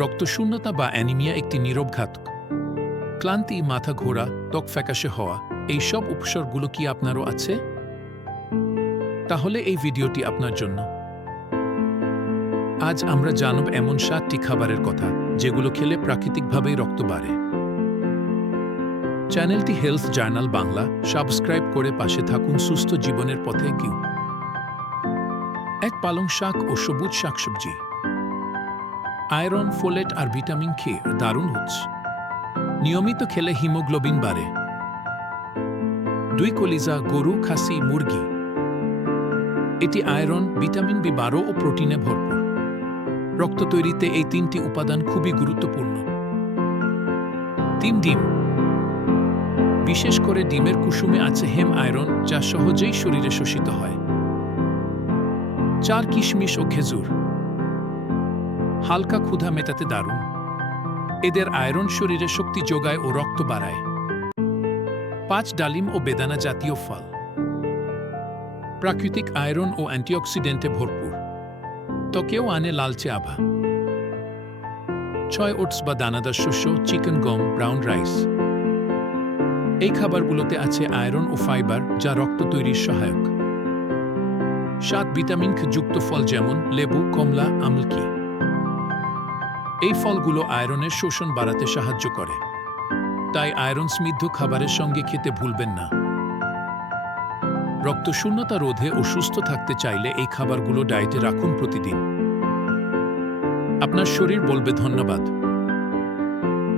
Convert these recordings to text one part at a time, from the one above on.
রক্তশূন্যতা বা অ্যানিমিয়া একটি নীরব ঘাতক। ক্লান্তি, মাথা ঘোরা, ত্বক ফ্যাকাশে হওয়া, এই সব উপসর্গগুলো কি আপনারও আছে? তাহলে এই ভিডিওটি আপনার জন্য। আজ আমরা জানব এমন সাতটি খাবারের কথা, যেগুলো খেলে প্রাকৃতিকভাবেই রক্ত বাড়ে। চ্যানেলটি হেলথ জার্নাল বাংলা, সাবস্ক্রাইব করে পাশে থাকুন সুস্থ জীবনের পথে কিউ। এক পালং শাক ও সবুজ শাকসবজি। আয়রন, ফোলেট আর ভিটামিন খেয়ে দারুণ হচ্ছে নিয়মিত খেলে হিমোগ্লোবিন বাড়ে। দুই কলিজা গরু, খাসি, মুরগি। এটি আয়রন, ভিটামিন বি বারো ও প্রোটিনে ভরপুর। রক্ত তৈরিতে এই তিনটি উপাদান খুবই গুরুত্বপূর্ণ। তিন ডিম। বিশেষ করে ডিমের কুসুমে আছে হেম আয়রন, যা সহজেই শরীরে শোষিত হয়। চার কিশমিশ ও খেজুর। হালকা ক্ষুধা মেটাতে দারুণ। এদের আয়রন শরীরে শক্তি যোগায় ও রক্ত বাড়ায়। পাঁচ ডালিম ও বেদানা জাতীয় ফল। প্রাকৃতিক আয়রন ও অ্যান্টিঅক্সিডেন্টে ভরপুর। ত্বকেও আনে লালচে আভা। ছয় ওটস বা দানাদার শস্য, চিকেন গম, ব্রাউন রাইস। এই খাবারগুলোতে আছে আয়রন ও ফাইবার, যা রক্ত তৈরির সহায়ক। সাত ভিটামিন যুক্ত ফল যেমন লেবু, কমলা, আমলকি। এই ফলগুলো আয়রনের শোষণ বাড়াতে সাহায্য করে। তাই আয়রন সমৃদ্ধ খাবারের সঙ্গে খেতে ভুলবেন না। রক্তশূন্যতা রোধে ও সুস্থ থাকতে চাইলে এই খাবারগুলো ডায়েটে রাখুন প্রতিদিন। আপনার শরীর বলবে ধন্যবাদ।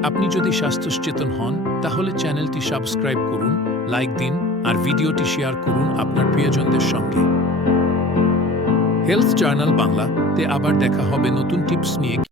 আপনি যদি স্বাস্থ্য সচেতন হন, তাহলে চ্যানেলটি সাবস্ক্রাইব করুন, লাইক দিন, আর ভিডিওটি শেয়ার করুন আপনার প্রিয়জনদের সঙ্গে। হেলথ জার্নাল বাংলাতে আবার দেখা হবে নতুন টিপস নিয়ে।